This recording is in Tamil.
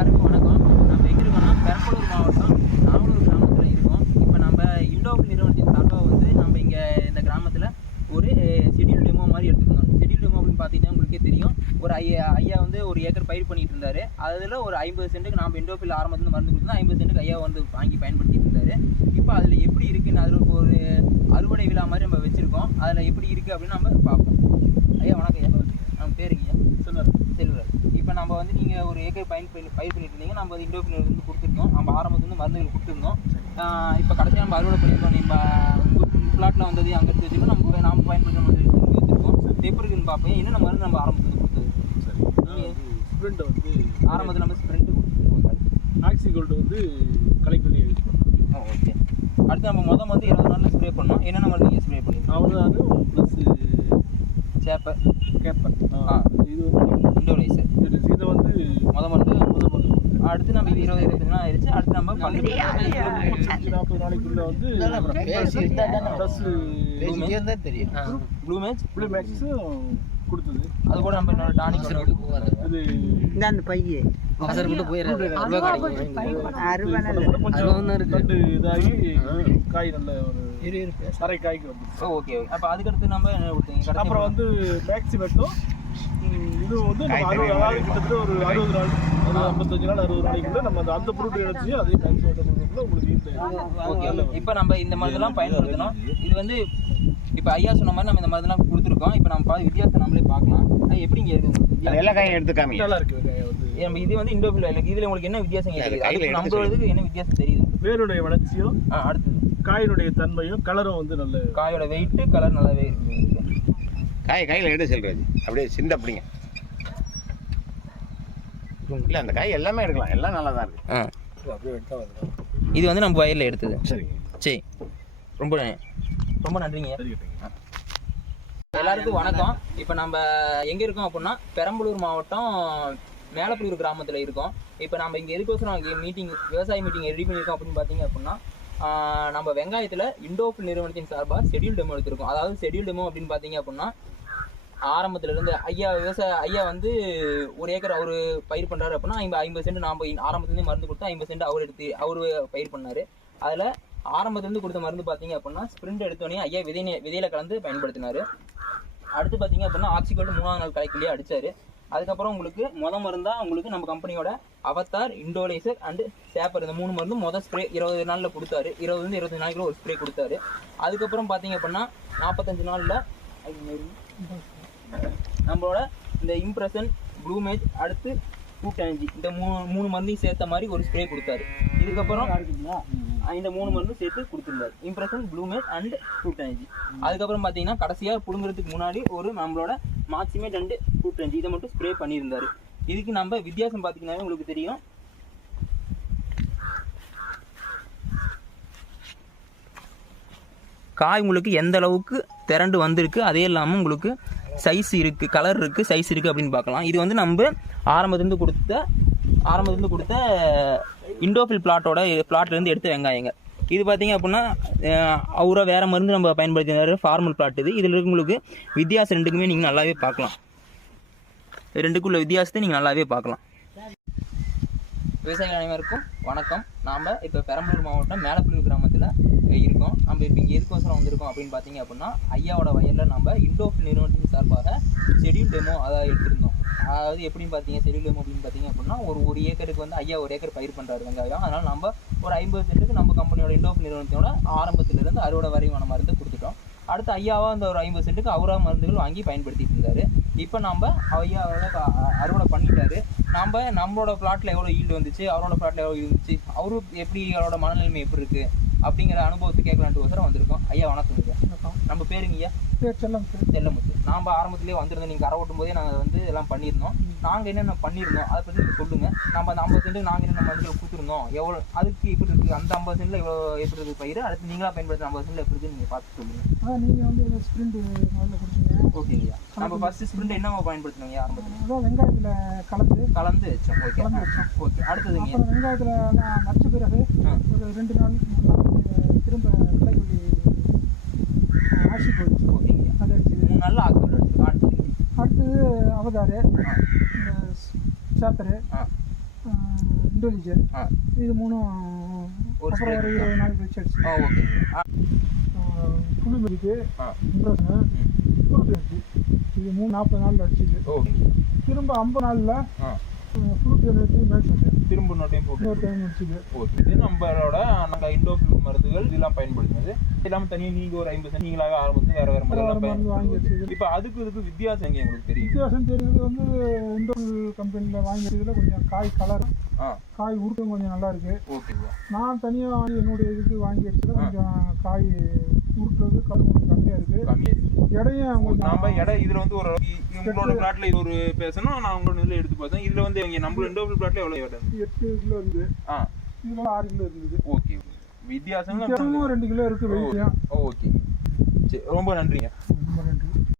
எல்லாருக்கும் வணக்கம். நம்ம எங்கே இருக்கோம்னா பெரம்பலூர் மாவட்டம். நாவலூர் கிராமத்தில் இருக்கோம். இப்போ நம்ம இண்டோபிள் நிறுவனத்தின் சார்பாக வந்து நம்ம இங்கே இந்த கிராமத்தில் ஒரு ஷெடியூல் டெமோ மாதிரி எடுத்துக்கணும். ஷெடியூல் டெமோ அப்படின்னு பார்த்தீங்கன்னா உங்களுக்கே தெரியும். ஒரு ஐயா ஐயா வந்து ஒரு ஏக்கர் பயிர் பண்ணிட்டு இருந்தாரு. அதில் ஒரு ஐம்பது சென்ட்டுக்கு நம்ம இண்டோபில் ஆரம்பத்தில் மருந்து கொடுத்தோம் ஐம்பது சென்ட்டுக்கு ஐயா வந்து வாங்கி பயன்படுத்திட்டு இருந்தாரு. இப்போ அதில் எப்படி இருக்குன்னு அதில் ஒரு அறுவடை விழா மாதிரி நம்ம வச்சுருக்கோம். அதில் எப்படி இருக்குது அப்படின்னு நம்ம பார்ப்போம். ஐயா வணக்கம் ஐயா. நம்ம பேருங்க ஐயா? சொல்லுவார். செல்வராஜ் நம்ம வந்து நீங்கள் ஒரு ஏக்கர் பயன் பண்ணி பயிர் பண்ணிட்டு இருந்தீங்க நம்ம வந்து இண்டோபினர் வந்து கொடுத்துருக்கோம் நம்ம ஆரம்பத்துல வந்து மருந்துகள் கொடுத்துருந்தோம். இப்போ கடைசியாக நம்ம அறுவடை பண்ணியிருக்கோம் நம்ம பிளாட்டில் வந்தது அங்கே எடுத்து வச்சுருக்கோம் நம்ம நாம பயன்படுத்த மருந்து எடுத்து இங்க வச்சிருக்கோம் எப்படி இருக்குன்னு பார்ப்போம் என்னென்ன மருந்து நம்ம ஆரம்பத்தில் கொடுத்தது? சரி. ஸ்ப்ரிண்ட் வந்து ஆரம்பத்தில் நம்ம ஸ்ப்ரிண்ட் கொடுத்துருக்கோம் ஆக்சி கோல்டு வந்து கலைக்கொல்லி யூஸ் பண்ணேன் ஓ ஓகே அடுத்து நம்ம மொதல் வந்து இருபது நாளில் ஸ்ப்ரே பண்ணோம். என்னென்ன மருந்து நீங்கள் ஸ்ப்ரே பண்ணிருக்கோம் அவதாரம் ப்ளஸ் சேப்பை கேப்பர் ஆ. இது வந்து இண்டோலைசர் இது வந்து மருந்து முதல் மருந்து. அடுத்து நம்ம இது இருபது இருபத்தஞ்சு நாள் ஆயிடுச்சு. அடுத்து நம்ம முப்பத்தஞ்சு நாற்பது நாளைக்குள்ள வந்து ப்ளஸ் தெரியும் ப்ளூ மேட்ச் ப்ளூ மேக்ஸும் கொடுத்தது. அது கூட நம்ம இன்னொரு டானிக் இது இந்த அந்த பைய. அவசர மட்டும் போயிடுறாரு. அறுபது கொஞ்சம் நண்டு இதாகி காய் நல்ல ஒரு அரை காய்க்கு வந்து. Okay okay. அப்போ அதுக்கடுத்து நம்ம என்ன கொடுத்தீங்க? அப்புறம் வந்து மேக்ஸிமெட்டும் இது வந்து நம்ம அறுபது அதாவது கிட்டத்தட்ட ஒரு அறுபது நாள் ஒரு ஐம்பத்தஞ்சு நாள் அறுபது நாளைக்குள்ள நம்ம அந்த அந்த பொருள் எடுத்து அதே உங்களுக்கு ஈஸியாக ஓகே. இப்போ நம்ம இந்த மருந்தெல்லாம் பயன்படுத்தணும். இது வந்து இப்போ ஐயா சொன்ன மாதிரி நம்ம இந்த மருந்தெல்லாம் கொடுத்துருக்கோம். இப்போ நம்ம பாதி வித்தியாசம் நம்மளே பார்க்கலாம். அது எப்படிங்க இருக்கு உங்களுக்கு எல்லா காயும் எடுத்து காமிங்க நல்லா இருக்கு நம்ம இது வந்து இண்டோபில் எனக்கு இதில் உங்களுக்கு என்ன வித்தியாசம் தெரியுது கையில அதுக்கு எடுத்து நம்மளோட இதுக்கு என்ன வித்தியாசம் தெரியுது? வேருடைய வளர்ச்சியும் அடுத்தது. காயினுடைய தன்மையும் கலரும் வந்து நல்ல காயோட வெயிட்டு கலர் நல்லாவே இருக்கு. காய் கையில் எடுத்து செல்றாஜி அப்படியே சிந்த அப்படிங்க இல்லை அந்த காய் எல்லாமே எடுக்கலாம். எல்லாம் நல்லா தான் இருக்கு இது வந்து நம்ம வயலில் எடுத்தது. சரிங்க. சரி. ரொம்ப ரொம்ப நன்றிங்க. எல்லாருக்கும் வணக்கம். இப்போ நம்ம எங்கே இருக்கோம் அப்படின்னா பெரம்பலூர் மாவட்டம் மேலப்பலூர் கிராமத்தில் இருக்கோம். இப்போ நம்ம இங்கே எதுக்கோசரம் இங்கே மீட்டிங் விவசாய மீட்டிங் ரெடி பண்ணியிருக்கோம் அப்படின்னு பார்த்தீங்க அப்படின்னா நம்ம வெங்காயத்தில் இண்டோஃபில் நிறுவனத்தின் சார்பாக ஷெடியூல் டெமோ எடுத்திருக்கோம். அதாவது ஷெடியூல் டெமோ அப்படின்னு பார்த்தீங்க அப்படின்னா ஆரம்பத்துல இருந்து ஐயா விவசாய ஐயா வந்து ஒரு ஏக்கர் அவர் பயிர் பண்ணுறாரு அப்படின்னா ஐம்பது ஐம்பது சென்ட் நாம் ஆரம்பத்துலேருந்து மருந்து கொடுத்தா ஐம்பது சென்ட் அவர் எடுத்து அவர் பயிர் பண்ணார். அதில் ஆரம்பத்துலேருந்து கொடுத்த மருந்து பார்த்தீங்க அப்படின்னா ஸ்ப்ரிண்ட் எடுத்தோடனே ஐயா விதை விதையில கலந்து பயன்படுத்தினார். அடுத்து பார்த்தீங்க அப்படின்னா ஆக்சிகோல்டு மூணாவது நாள் கலைக்குள்ளேயே அடிச்சாரு. அதுக்கப்புறம் உங்களுக்கு முத மருந்தா உங்களுக்கு நம்ம கம்பெனியோட அவத்தார் இண்டோலைசர் அண்டு சேப்பர் இந்த மூணு மருந்து மொதல் ஸ்ப்ரே இருபது நாளில் கொடுத்தாரு. இருபதுலேருந்து இருபது நாளைக்குள்ள ஒரு ஸ்ப்ரே கொடுத்தாரு. அதுக்கப்புறம் பார்த்தீங்க அப்படின்னா நாற்பத்தஞ்சு நாளில் நம்மளோட இந்த இம்ப்ரெஷன் ப்ளூமேஜ் அடுத்து கூட்டாஞ்சி இந்த மூணு மூணு மருந்தையும் சேர்த்த மாதிரி ஒரு ஸ்ப்ரே கொடுத்தாரு. இதுக்கப்புறம் இந்த மூணு மருந்தும் சேர்த்து கொடுத்துருந்தாரு. இம்ப்ரெஷன் ப்ளூமேட் அண்ட் கூட்டாஞ்சி அதுக்கப்புறம் பார்த்தீங்கன்னா கடைசியாக புடுங்குறதுக்கு முன்னாடி ஒரு நம்மளோட மாக்சிமேட் அண்டு கூட்டாஞ்சி இதை மட்டும் ஸ்ப்ரே பண்ணியிருந்தாரு. இதுக்கு நம்ம வித்தியாசம் பார்த்தீங்கன்னாவே உங்களுக்கு தெரியும். காய் உங்களுக்கு எந்த அளவுக்கு திரண்டு வந்திருக்கு அதே இல்லாமல் உங்களுக்கு சைஸ் இருக்குது கலர் இருக்குது சைஸ் இருக்குது அப்படின்னு பார்க்கலாம். இது வந்து நம்ம ஆரம்பத்துலேருந்து கொடுத்த ஆரம்பத்துலேருந்து கொடுத்த இண்டோஃபில் பிளாட்டோட பிளாட்லேருந்து எடுத்த வெங்காயங்க இது பார்த்தீங்க அப்படின்னா அவரை வேறு மருந்து நம்ம பயன்படுத்தினார் ஃபார்மல் பிளாட் இது. இதில் உங்களுக்கு வித்தியாசம் ரெண்டுக்குமே நீங்கள் நல்லாவே பார்க்கலாம். ரெண்டுக்குள்ள வித்தியாசத்தை நீங்கள் நல்லாவே பார்க்கலாம். விவசாயிகள் அனைவருக்கும் வணக்கம். நாம் இப்போ பெரம்பலூர் மாவட்டம் மேலப்பள்ளி கிராமத்தில் இருக்கோம். நம்ம இப்போ இங்கே எதுக்கோசரம் வந்திருக்கோம் அப்படின்னு பார்த்தீங்க அப்படின்னா ஐயாவோட வயலில் நம்ம இண்டோஃப் நிறுவனத்தின் சார்பாக ஷெடியூல் டெமோ அதை எடுத்திருந்தோம். அதாவது எப்படின்னு பார்த்தீங்க ஷெடியூல் டெமோ அப்படின்னு பார்த்தீங்க அப்படின்னா ஒரு ஒரு ஏக்கருக்கு வந்து ஐயா ஒரு ஏக்கர் பயிர் பண்ணுறாரு வெங்காயம். அதனால் நம்ம ஒரு ஐம்பது சென்ட்டுக்கு நம்ம கம்பெனியோட இண்டோஃப் நிறுவனத்தோட ஆரம்பத்திலிருந்து அறுவடை வரைவான மருந்து கொடுத்துட்டோம். அடுத்து ஐயாவாக அந்த ஒரு ஐம்பது சென்ட்டுக்கு அவரா மருந்துகள் வாங்கி பயன்படுத்திட்டு இருந்தார். இப்போ நம்ம ஐயாவோட அறுவடை பண்ணிட்டாரு. நம்ம நம்மளோட ப்ளாட்டில் எவ்வளோ ஈல்டு வந்துச்சு அவரோட ப்ளாட்டில் எவ்வளோ இருந்துச்சு அவரும் எப்படி அவரோட மனநிலைமை எப்படி இருக்குது அப்படிங்கிற அனுபவத்தை கேட்கலான்ட்டு ஒசரம் வந்திருக்கோம். ஐயா வணக்கம் ஐயா. நம்ம பேருங்க ஐயா? செல்லமுத்து. நாம் ஆரம்பத்திலேயே வந்திருந்தோம் நீங்கள் கரை ஓட்டும் போதே நாங்கள் வந்து எல்லாம் பண்ணியிருந்தோம். நாங்கள் என்னென்ன பண்ணியிருந்தோம் அதை பற்றி நீங்கள் சொல்லுங்கள் நம்ம அந்த ஐம்பது சென்ட் நாங்கள் என்னென்ன மருந்துகள் கொடுத்துருந்தோம் எவ்வளோ அதுக்கு எப்படி இருக்குது அந்த ஐம்பது சென்ட்டில் எவ்வளோ எப்படி இருக்குது பயிர் அடுத்து நீங்களா பயன்படுத்துகிற ஐம்பது சென்ட்டில் எப்படி இருக்குன்னு நீங்கள் பார்த்து சொல்லுங்கள் நீங்கள் வந்து ஸ்ப்ரிண்ட் முதல்ல கொடுத்தீங்க. ஓகேங்கய்யா நம்ம ஃபர்ஸ்ட் ஸ்ப்ரிண்ட் என்ன பயன்படுத்தினோங்க ஆரம்பத்தில்? அதான் வெங்காயத்தில் கலந்து கலந்து வச்சோம். ஓகே. கலந்து வச்சோம். ஓகே. அடுத்ததுங்க வெங்காயத்தில் நச்ச பிறகு. ஒரு ரெண்டு நாள் மூணு நாள் திரும்ப களைக்கொல்லி ஆசி போயிடுச்சு அதை ஆக்குபேட் அடிச்சிருக்கோம் அடுத்ததுங்க அடுத்தது அவதாரு இந்த சேப்பரு ஆ. இது மூணும் ஒரு அப்புறம் ஒரு இருபது நாள் கழிச்சு அடிச்சு ஆ ஓகேங்க ஆ. புளி மதிக்கு ஆ. இம்ப்ரெஷன் இது மூணு நாற்பது நாளில் அடிச்சுது. திரும்ப ஐம்பது நாளில் திரும்ப இன்னொரு டைம் போட்டு. இது நம்மளோட நாங்கள் இண்டோஃபில் மருந்துகள் இதெல்லாம் பயன்படுத்துனது இல்லாமல் தனியாக நீங்கள் ஒரு ஐம்பது நீங்களாக ஆரம்பித்து வேறு வேறு மருந்து இப்போ அதுக்கு இதுக்கு வித்தியாசம் எங்கே உங்களுக்கு தெரியும் வித்தியாசம் தெரியுது வந்து இண்டோல் கம்பெனியில் வாங்கி வச்சதுல கொஞ்சம் காய் கலர் காய் உருக்கம் கொஞ்சம் நல்லா இருக்கு. ஓகேங்க. நான் தனியாக வாங்கி என்னுடைய இதுக்கு வாங்கி வச்சதுல கொஞ்சம் காய் உருட்டுறது கொஞ்சம் கம்மியாக இருக்கு. கம்மியாக இருக்கு. இடையும் நாம எடை இதுல வந்து ஒரு உங்களோட பிளாட்ல இது ஒரு பேசணும் நான் உங்களோட இதுல எடுத்து பார்த்தேன். இதுல வந்து இங்க நம்ம இண்டோபிள் பிளாட்ல எவ்வளவு எடை? எட்டு கிலோ இருந்து ஆ. இதுல ஆறு கிலோ இருந்தது. ஓகே வித்தியாசம் ரெண்டு கிலோ இருக்கு வெயிட்லையும் ஓகே. சரி ரொம்ப நன்றிங்க. ரொம்ப நன்றி.